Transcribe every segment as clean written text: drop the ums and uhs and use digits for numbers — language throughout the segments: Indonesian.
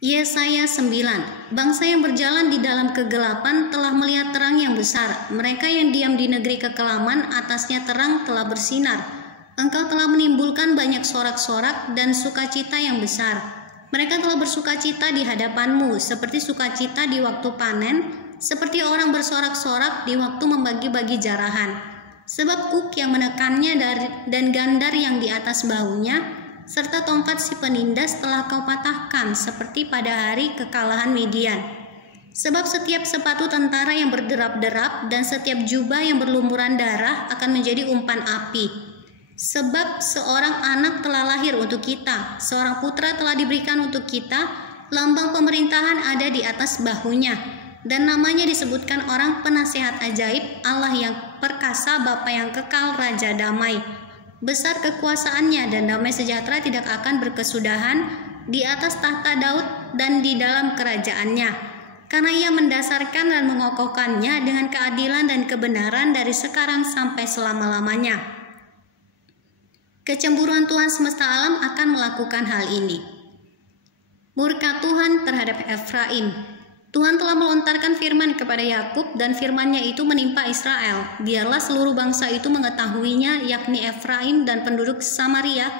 Yesaya 9. Bangsa yang berjalan di dalam kegelapan telah melihat terang yang besar. Mereka yang diam di negeri kekelaman, atasnya terang telah bersinar. Engkau telah menimbulkan banyak sorak-sorak dan sukacita yang besar. Mereka telah bersukacita di hadapanmu, seperti sukacita di waktu panen, seperti orang bersorak-sorak di waktu membagi-bagi jarahan. Sebab kuk yang menekannya dan gandar yang di atas bahunya, serta tongkat si penindas telah kau patahkan seperti pada hari kekalahan Midian. Sebab setiap sepatu tentara yang berderap-derap dan setiap jubah yang berlumuran darah akan menjadi umpan api. Sebab seorang anak telah lahir untuk kita, seorang putra telah diberikan untuk kita, lambang pemerintahan ada di atas bahunya, dan namanya disebutkan orang penasehat ajaib, Allah yang perkasa, Bapa yang kekal, Raja damai. Besar kekuasaannya dan damai sejahtera tidak akan berkesudahan di atas tahta Daud dan di dalam kerajaannya. Karena ia mendasarkan dan mengokohkannya dengan keadilan dan kebenaran dari sekarang sampai selama-lamanya. Kecemburuan Tuhan semesta alam akan melakukan hal ini. Murka Tuhan terhadap Efraim. Tuhan telah melontarkan firman kepada Yakub dan firman-Nya itu menimpa Israel. Biarlah seluruh bangsa itu mengetahuinya, yakni Efraim dan penduduk Samaria,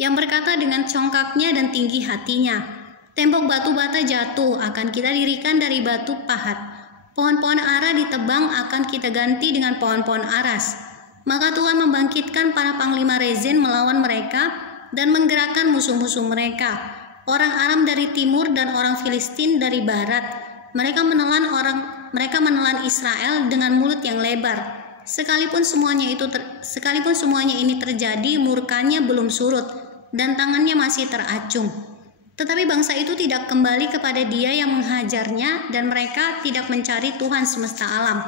yang berkata dengan congkaknya dan tinggi hatinya, tembok batu bata jatuh, akan kita dirikan dari batu pahat. Pohon-pohon ara ditebang, akan kita ganti dengan pohon-pohon aras. Maka Tuhan membangkitkan para panglima Rezin melawan mereka dan menggerakkan musuh-musuh mereka, orang Aram dari timur dan orang Filistin dari barat. Mereka menelan Israel dengan mulut yang lebar. Sekalipun semuanya ini terjadi, murkanya belum surut dan tangannya masih teracung. Tetapi bangsa itu tidak kembali kepada Dia yang menghajarnya, dan mereka tidak mencari Tuhan semesta alam.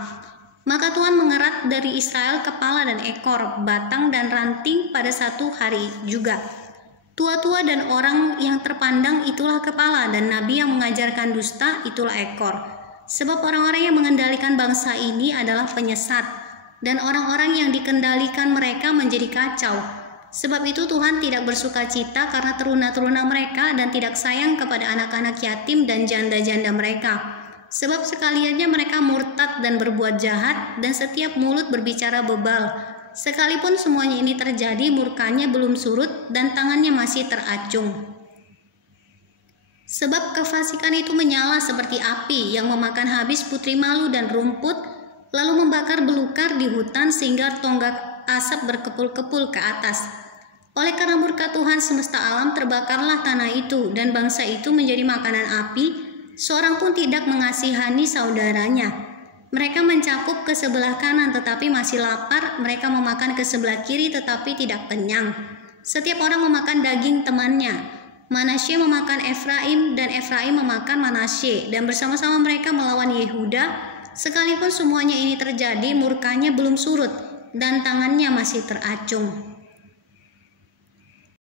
Maka Tuhan mengerat dari Israel kepala dan ekor, batang dan ranting pada satu hari juga. Tua-tua dan orang yang terpandang itulah kepala, dan nabi yang mengajarkan dusta itulah ekor. Sebab orang-orang yang mengendalikan bangsa ini adalah penyesat, dan orang-orang yang dikendalikan mereka menjadi kacau. Sebab itu Tuhan tidak bersukacita karena teruna-teruna mereka, dan tidak sayang kepada anak-anak yatim dan janda-janda mereka. Sebab sekaliannya mereka murtad dan berbuat jahat, dan setiap mulut berbicara bebal. Sekalipun semuanya ini terjadi, murkanya belum surut dan tangannya masih teracung. Sebab kefasikan itu menyala seperti api yang memakan habis putri malu dan rumput, lalu membakar belukar di hutan sehingga tonggak asap berkepul-kepul ke atas. Oleh karena murka Tuhan semesta alam terbakarlah tanah itu, dan bangsa itu menjadi makanan api, seorang pun tidak mengasihani saudaranya. Mereka mencakup ke sebelah kanan tetapi masih lapar, mereka memakan ke sebelah kiri tetapi tidak kenyang. Setiap orang memakan daging temannya. Manasye memakan Efraim dan Efraim memakan Manasye, dan bersama-sama mereka melawan Yehuda. Sekalipun semuanya ini terjadi, murkanya belum surut dan tangannya masih teracung.